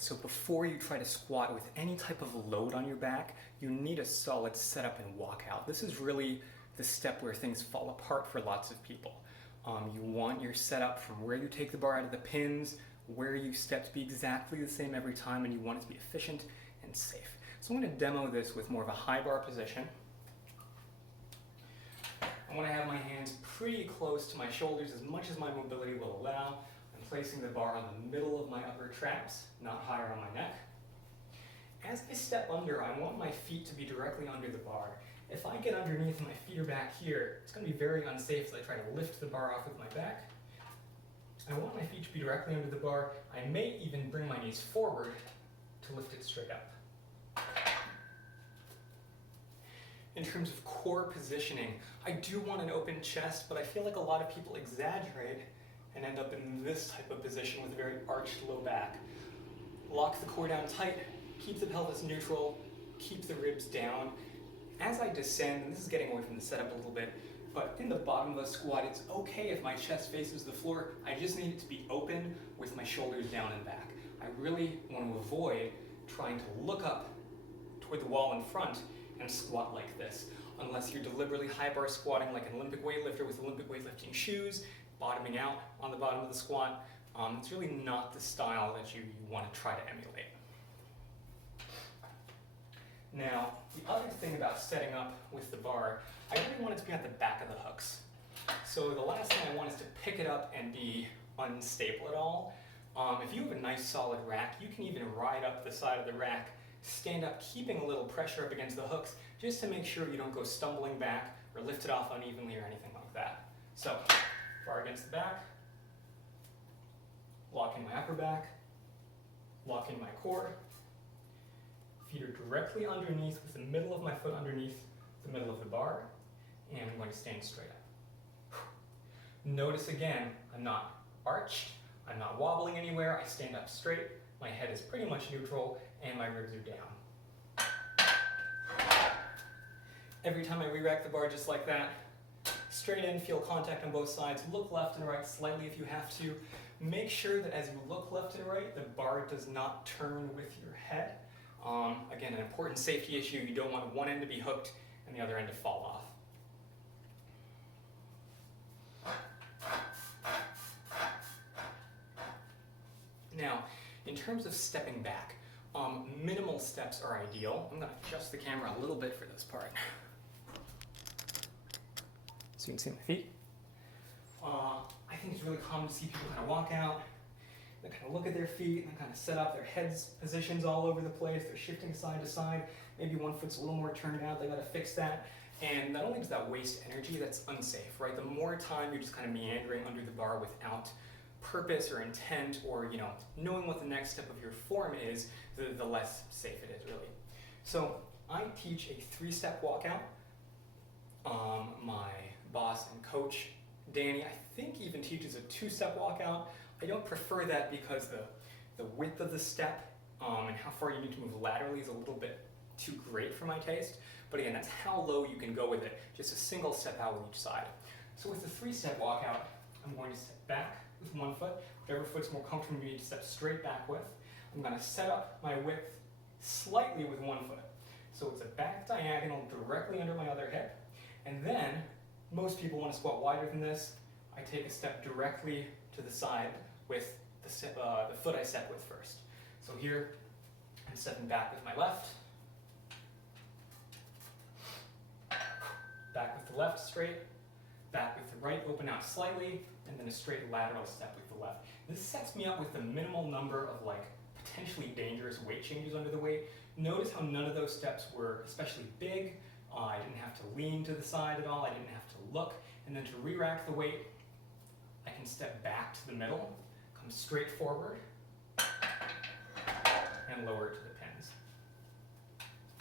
Alright, so before you try to squat with any type of load on your back, you need a solid setup and walkout. This is really the step where things fall apart for lots of people. You want your setup from where you take the bar out of the pins, where you step to be exactly the same every time, and you want it to be efficient and safe. So I'm going to demo this with more of a high bar position. I want to have my hands pretty close to my shoulders as much as my mobility will allow. I'm placing the bar on the middle of my upper traps, not higher on my neck. As I step under, I want my feet to be directly under the bar. If I get underneath and my feet are back here, it's going to be very unsafe as I try to lift the bar off with my back. I want my feet to be directly under the bar. I may even bring my knees forward to lift it straight up. In terms of core positioning, I do want an open chest, but I feel like a lot of people exaggerate and end up in this type of position with a very arched low back. Lock the core down tight, keep the pelvis neutral, keep the ribs down. As I descend, and this is getting away from the setup a little bit, but in the bottom of a squat, it's okay if my chest faces the floor. I just need it to be open with my shoulders down and back. I really want to avoid trying to look up toward the wall in front and squat like this, unless you're deliberately high bar squatting like an Olympic weightlifter with Olympic weightlifting shoes, bottoming out on the bottom of the squat. It's really not the style that you want to try to emulate. Now, the other thing about setting up with the bar, I really want it to be at the back of the hooks. So the last thing I want is to pick it up and be unstable at all. If you have a nice solid rack, you can even ride up the side of the rack, stand up, keeping a little pressure up against the hooks, just to make sure you don't go stumbling back or lift it off unevenly or anything like that. So, bar against the back, locking my upper back, locking my core. Feet are directly underneath with the middle of my foot underneath the middle of the bar, and I'm going to stand straight up. Notice again, I'm not arched, I'm not wobbling anywhere, I stand up straight, my head is pretty much neutral, and my ribs are down. Every time I re-rack the bar just like that, straight in, feel contact on both sides, look left and right slightly if you have to. Make sure that as you look left and right, the bar does not turn with your head. Again, an important safety issue, you don't want one end to be hooked and the other end to fall off. Now, in terms of stepping back, minimal steps are ideal. I'm going to adjust the camera a little bit for this part, so you can see my feet. I think it's really common to see people kind of walk out, they kind of look at their feet, and kind of set up their heads positions all over the place. They're shifting side to side. Maybe one foot's a little more turned out. They got to fix that. And not only does that waste energy, that's unsafe, right? The more time you're just kind of meandering under the bar without purpose or intent or, knowing what the next step of your form is, the less safe it is, really. So I teach a 3-step walkout. My boss and coach, Danny, I think even teaches a 2-step walkout. I don't prefer that because the width of the step and how far you need to move laterally is a little bit too great for my taste. But again, that's how low you can go with it. Just a single step out with each side. So with the 3-step walkout, I'm going to step back with one foot. Whichever foot's more comfortable, you need to step straight back with. I'm going to set up my width slightly with one foot. So it's a back diagonal directly under my other hip. And then, most people want to squat wider than this. I take a step directly to the side with the foot I step with first. So here, I'm stepping back with my left. Back with the left straight. Back with the right, open out slightly, and then a straight lateral step with the left. This sets me up with the minimal number of potentially dangerous weight changes under the weight. Notice how none of those steps were especially big. I didn't have to lean to the side at all. I didn't have to look. And then to re-rack the weight, I can step back to the middle, come straight forward, and lower it to the